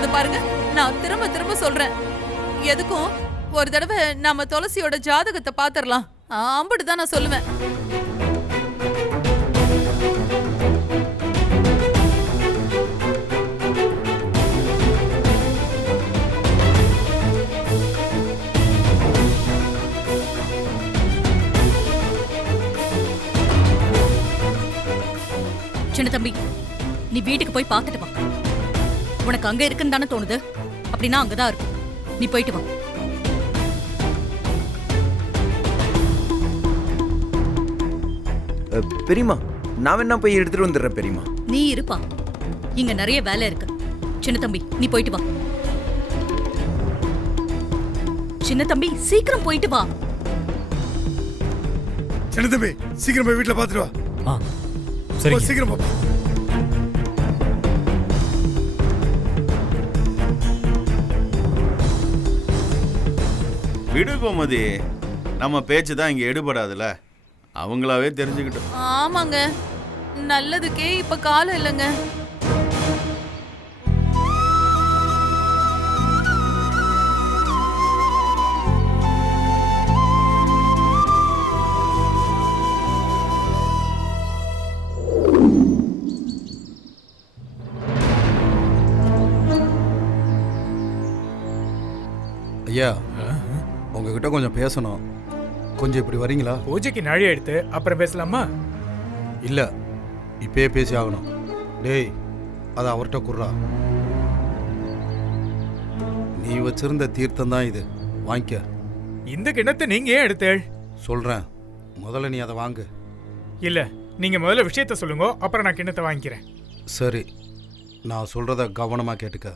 இத பாருங்க, நான் திரும்ப திரும்ப சொல்றேன். எதுக்கும் ஒரு தடவை நாம துளசியோட ஜாதகத்தை பாத்திரலாம். அம்புட்டு தான் நான் சொல்லுவேன். சின்ன தம்பி, நீ வீட்டுக்கு போய் பார்த்துட்டு வா. உனக்கு அங்க இருக்குன்னு தானே தோணுது? அப்படின்னா அங்கதான் இருக்கு. நீ போயிட்டு வா. பெரியமா, நான் வேணா போய் எடுத்துட்டு வந்துடுறேன் பெரியமா. நீ இருப்பா, இங்க நிறைய வேலை இருக்கு. சின்ன தம்பி, நீ போயிட்டு வா. சின்ன தம்பி, சீக்கிரம் போயிட்டு வா. சின்ன தம்பி, சீக்கிரம் போய் வீட்டுல பாத்துட்டு வா. சரி, சீக்கிரம் பாப்பா. விடு கோமதி, நம்ம பேச்சு தான் இங்க எடுபடாதுல, அவங்களாவே தெரிஞ்சுக்கிட்டோம். ஆமாங்க, நல்லதுக்கே இப்ப காலம் இல்லைங்க. ஐயா, உங்ககிட்ட கொஞ்சம் பேசணும். கொஞ்சம் இப்படி வரீங்களா? பூஜைக்கு நாழி எடுத்து அப்புறம் பேசலாமா? இல்ல, இப்பயே பேசி ஆகணும். டேய், அதை அவர்கிட்ட குர்றா. நீ வச்சிருந்த தீர்த்தம் தான் இது, வாங்கிக்க. இந்த கிண்ணத்தை நீங்க ஏன் எடுத்தேள்? சொல்றேன், முதல்ல நீ அதை வாங்கு. இல்ல, நீங்க முதல்ல விஷயத்த சொல்லுங்க, அப்புறம் நான் கிண்ணத்தை வாங்கிக்கிறேன். சரி, நான் சொல்றத கவனமா கேட்டுக்க.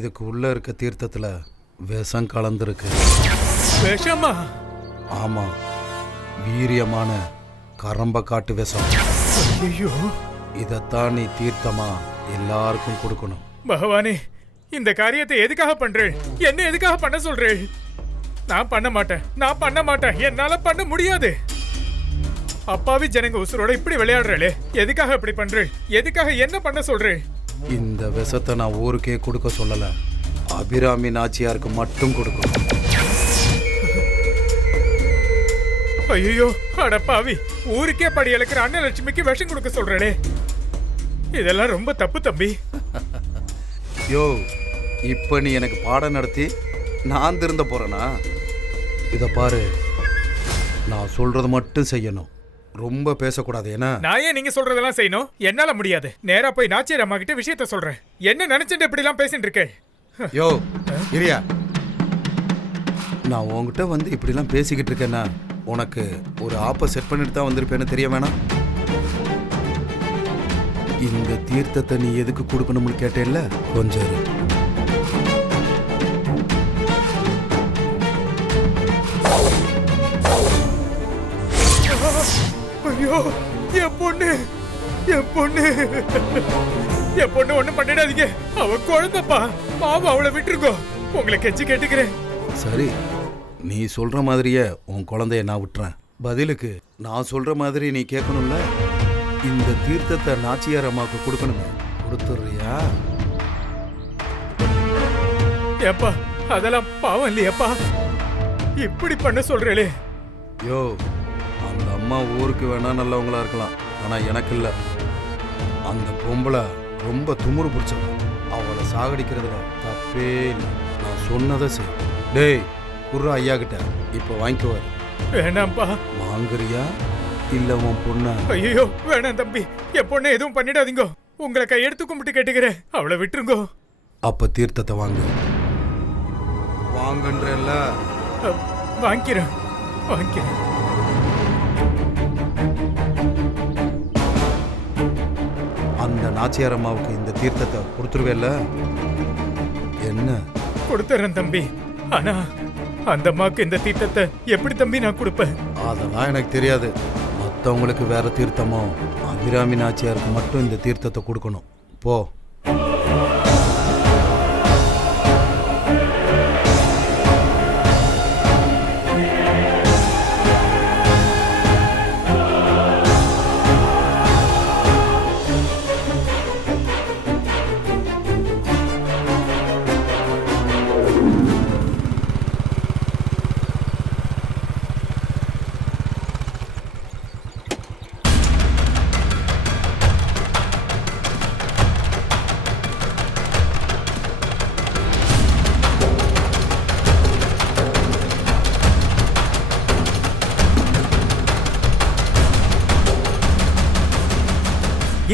இதுக்கு உள்ள இருக்க தீர்த்தத்துல விஷம் கலந்துருக்கு. விஷமா? ஆமா, வீரியமான கரம்ப காட்டு விஷம். ஐயோ, இதத்தான் நீ தீர்த்தமா எல்லாருக்கும் கொடுக்கணும். பகவானே, இந்த காரியத்தை எதுக்காக பண்றேன்? என்ன எதுக்காக பண்ண சொல்றேன்? நான் பண்ண மாட்டேன், என்னால பண்ண முடியாது. அப்பாவி ஜனங்க உசுரோட இப்படி விளையாடுறே, எதுக்காக இப்படி பண்றேன்? எதுக்காக என்ன பண்ண சொல்றேன்? இந்த விஷத்தை நான் ஊருக்கே கொடுக்க சொல்லல, அபிராமி நாச்சியாருக்கு மட்டும் கொடுக்கணும். ஐயோ, அடப்பாவி, ஊருக்கே படி இழக்கிற அன்னலட்சுமிக்கு விஷம் கொடுக்க சொல்றே. இதெல்லாம் ரொம்ப தப்பு தம்பி. யோ, இப்ப நீ எனக்கு பாடம் நடத்தி நான் திருந்த போறேனா? இத பாரு, நான் சொல்றது மட்டும் செய்யணும், ரொம்ப பேசக்கூடாது. ஏன்னா நான் ஏன் நீங்க சொல்றதெல்லாம் செய்யணும்? என்னால முடியாது. நேரா போய் நாச்சியார் அம்மா கிட்ட விஷயத்த சொல்றேன். என்ன நினைச்சிட்டு இப்படி எல்லாம் பேசிட்டு இருக்கேன்? யோ, இரியா, நான் உன்கிட்ட வந்து இப்படிலாம் பேசிக்கிட்டு இருக்கேன்னா உனக்கு ஒரு ஆப்பை செட் பண்ணிட்டு தான் வந்திருப்பேன்னு தெரிய வேணாம். இந்த தீர்த்தத்தை நீ எதுக்கு கொடுக்கணும்னு கேட்டேல்ல, கொஞ்சம் இரு. ஐயோ, என் பொண்ணு ஒண்ணும் பண்ணிடாதீங்க. அவ குழந்தைப்பா, பாவம், அவளை விட்டுருக்கோ. உங்களை கெஞ்சி கேட்டுக்கிறேன். சரி, நீ சொல்ற மாதிரியே உன் குழந்தைய நான் விட்டுறேன். பதிலுக்கு நான் சொல்ற மாதிரி நீ கேட்கணும்ல. இந்த தீர்த்தத்தை நாச்சியார் அம்மாவுக்கு கொடுக்கணுமே, கொடுத்துடுறியா? ஏப்பா, அதெல்லாம் பாவம் இல்லையப்பா, இப்படி பண்ண சொல்றே. யோ, அந்த அம்மா ஊருக்கு வேணா நல்லவங்களா இருக்கலாம், ஆனா எனக்கு இல்ல. அந்த பொம்பளை ரொம்ப துமுறு பிடிச்சவ, அவளை சாகடிக்கிறதுல தப்பே இல்லை. நான் சொன்னதை செய். டேய், குர்ரா ஐயா கிட்ட இப்ப வாங்கிக்குவாரு. வேணாம்ப்பா. வாங்குறியா இல்ல உன் பொண்ண? ஐயோ, வேணாம் தம்பி, என் பொண்ணை எதுவும் பண்ணிடாதீங்க. உங்களை கையெடுத்து கும்பிட்டு கேட்டுக்கிறேன், அவளை விட்டுருங்கோ. அப்ப தீர்த்தத்தை வாங்கு. வாங்கன்றல்ல. வாங்கிக்கிறேன். அந்த நாச்சியார் அம்மாவுக்கு இந்த தீர்த்தத்தை கொடுத்துருவேல்ல? என்ன? கொடுத்துறேன் தம்பி. ஆனா அந்த அம்மாவுக்கு இந்த தீர்த்தத்தை எப்படி தம்பி நான் கொடுப்பேன்? அதெல்லாம் எனக்கு தெரியாது. மற்றவங்களுக்கு வேற தீர்த்தமோ, அபிராமி நாச்சியாருக்கு மட்டும் இந்த தீர்த்தத்தை கொடுக்கணும். போ.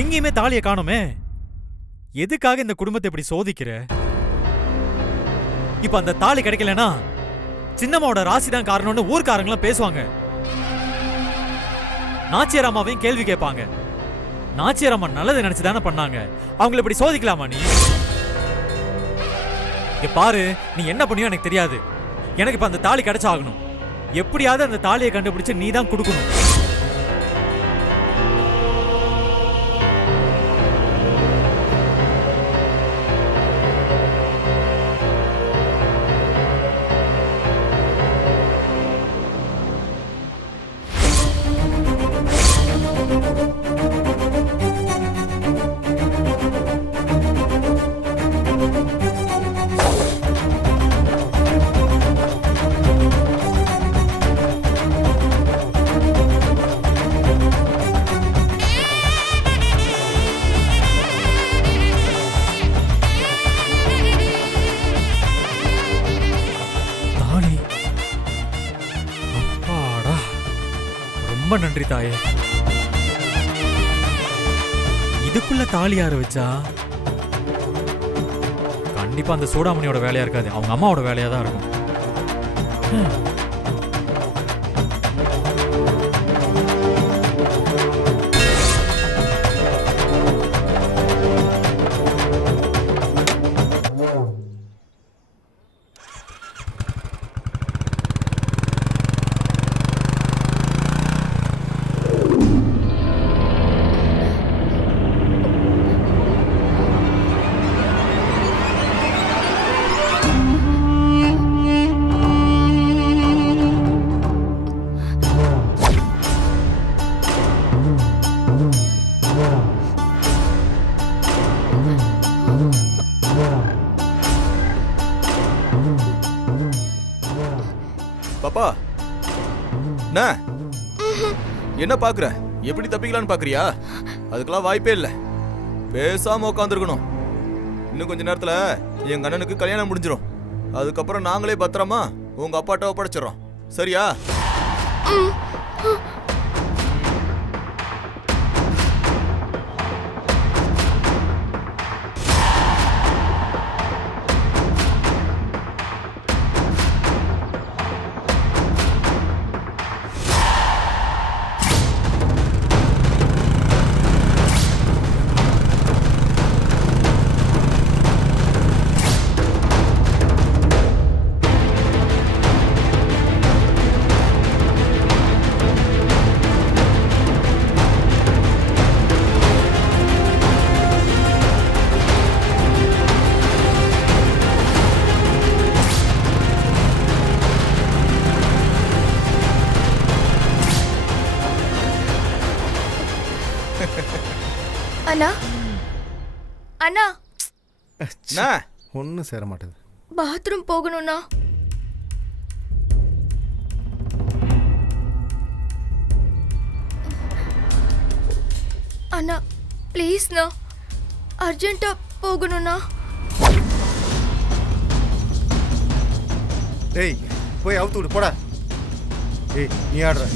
எங்கேயுமே தாலியை காணோமே. எதுக்காக இந்த குடும்பத்தை இப்படி சோதிக்கிற? இப்ப அந்த தாலி கிடைக்கலனா சின்னம்மாவோட ராசி தான் காரணம்னு ஊர்க்காரங்களாம் பேசுவாங்க. நாச்சியார் அம்மாவையும் கேள்வி கேட்பாங்க. நாச்சியார் அம்மா நல்லது நினைச்சு தானே பண்ணாங்க. அவங்களை இப்படி சோதிக்கலாமா நீ? இங்க பாரு, நீ என்ன பண்ணியோ எனக்கு தெரியாது. எனக்கு இப்ப அந்த தாலி கிடைச்சாகணும். எப்படியாவது அந்த தாலியை கண்டுபிடிச்சு நீ தான் கொடுக்கணும். ரொம்ப நன்றி தாயே. இதுக்குள்ள தாலி யாரு வச்சா? கண்டிப்பா அந்த சூடாமணியோட வேலையா இருக்காது, அவங்க அம்மாவோட வேலையா தான் இருக்கும். பாப்பா, என்ன பாக்குற? எப்படி தப்பிக்கலான்னு பாக்குறியா? அதுக்கெல்லாம் வாய்ப்பே இல்லை. பேசாம உட்காந்துருக்கணும். இன்னும் கொஞ்ச நேரத்துல எங்க அண்ணனுக்கு கல்யாணம் முடிஞ்சிடும். அதுக்கப்புறம் நாங்களே பத்திரமா உங்க அப்பாட்ட ஒப்படைச்சிடறோம். சரியா? அண்ணா அண்ணா ஒன்றும் சேர மாட்டேது. பாத்ரூம் போகணும்ண்ணா. அண்ணா ப்ளீஸ்ண்ணா, அர்ஜென்ட்டா போகணும்ண்ணா. டேய் போய் அவுத்து விடு போடா. ஏய் நீ ஆடுற.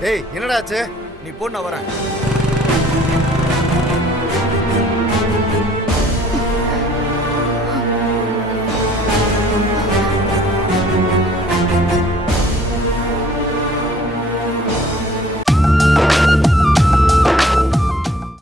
டேய் என்னடா ஆச்சு? நீ போ, நான் வரேன்.